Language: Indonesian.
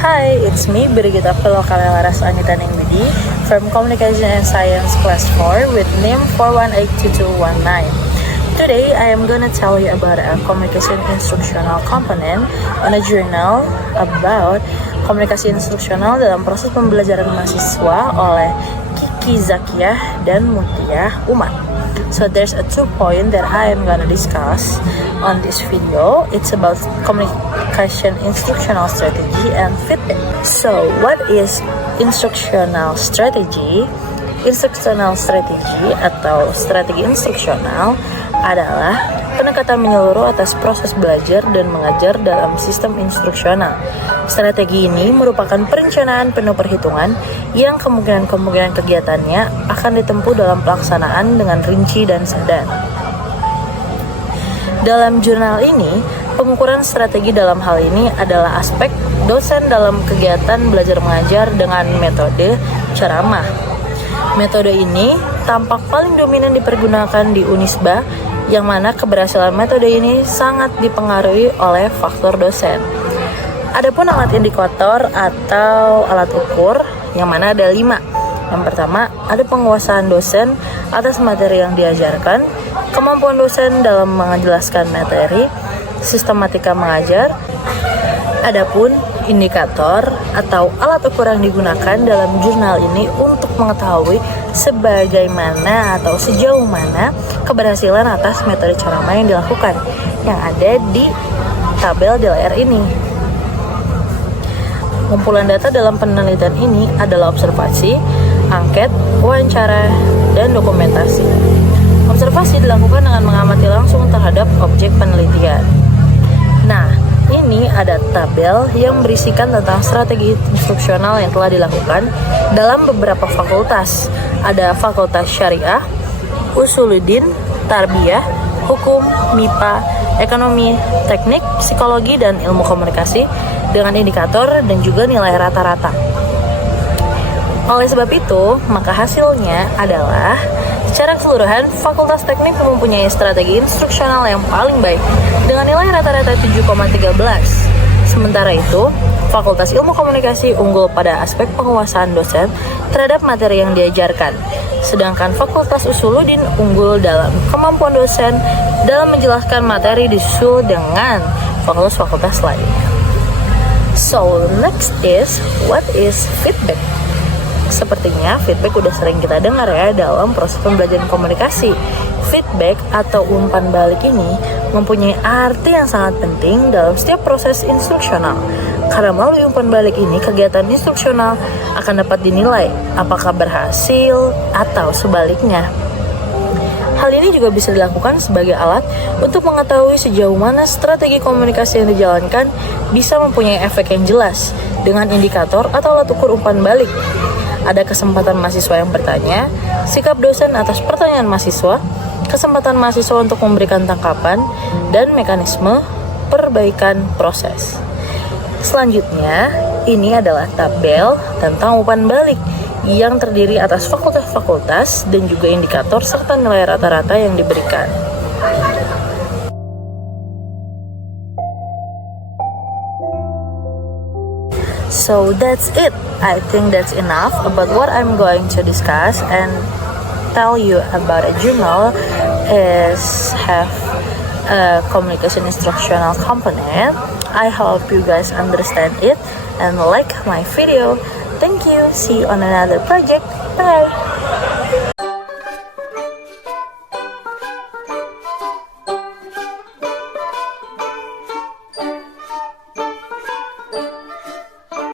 Hi, it's me, Brigita Pelokalaras Anita Ningbidi from Communication and Science Class 4 with NIM 4182219. Today, I am gonna tell you about a communication instructional component on a journal about komunikasi instruksional dalam proses pembelajaran mahasiswa oleh Kiki Zakiah dan Mutia Umar. So there's a 2 point that I am gonna discuss on this video. It's about communication instructional strategy and feedback. So what is instructional strategy? Instructional strategy atau strategi instruksional adalah pendekatan menyeluruh atas proses belajar dan mengajar dalam sistem instruksional. Strategi ini merupakan perencanaan penuh perhitungan yang kemungkinan kegiatannya akan ditempuh dalam pelaksanaan dengan rinci dan sadar. Dalam jurnal ini, pengukuran strategi dalam hal ini adalah aspek dosen dalam kegiatan belajar mengajar dengan metode ceramah. Metode ini tampak paling dominan dipergunakan di Unisba, yang mana keberhasilan metode ini sangat dipengaruhi oleh faktor dosen. Adapun alat indikator atau alat ukur, yang mana ada 5. Yang pertama, ada penguasaan dosen atas materi yang diajarkan, kemampuan dosen dalam menjelaskan materi, sistematika mengajar. Adapun indikator atau alat ukur yang digunakan dalam jurnal ini untuk mengetahui sebagaimana atau sejauh mana keberhasilan atas metode ceramah yang dilakukan yang ada di tabel di layar ini. Kumpulan data dalam penelitian ini adalah observasi, angket, wawancara, dan dokumentasi. Observasi dilakukan dengan mengamati langsung terhadap objek penelitian. Nah, ini ada tabel yang berisikan tentang strategi instruksional yang telah dilakukan dalam beberapa fakultas. Ada Fakultas Syariah, Usuluddin, Tarbiyah, Hukum, MIPA, Ekonomi, Teknik, Psikologi, dan Ilmu Komunikasi dengan indikator dan juga nilai rata-rata. Oleh sebab itu, maka hasilnya adalah secara keseluruhan, Fakultas Teknik mempunyai strategi instruksional yang paling baik dengan nilai rata-rata 7,13. Sementara itu, Fakultas Ilmu Komunikasi unggul pada aspek penguasaan dosen terhadap materi yang diajarkan. Sedangkan Fakultas Usuluddin unggul dalam kemampuan dosen dalam menjelaskan materi disusul dengan fakultas-fakultas lainnya. So, next is, what is feedback? Sepertinya feedback udah sering kita dengar ya dalam proses pembelajaran komunikasi. Feedback atau umpan balik ini mempunyai arti yang sangat penting dalam setiap proses instruksional. Karena melalui umpan balik ini, kegiatan instruksional akan dapat dinilai apakah berhasil atau sebaliknya. Hal ini juga bisa dilakukan sebagai alat untuk mengetahui sejauh mana strategi komunikasi yang dijalankan bisa mempunyai efek yang jelas dengan indikator atau alat ukur umpan balik. Ada kesempatan mahasiswa yang bertanya, sikap dosen atas pertanyaan mahasiswa, kesempatan mahasiswa untuk memberikan tangkapan, dan mekanisme perbaikan proses. Selanjutnya, ini adalah tabel tentang umpan balik yang terdiri atas fakultas-fakultas dan juga indikator serta nilai rata-rata yang diberikan. So that's it. I think that's enough about what I'm going to discuss and tell you about a journal is have a communication instructional component. I hope you guys understand it and like my video. Thank you. See you on another project. Bye.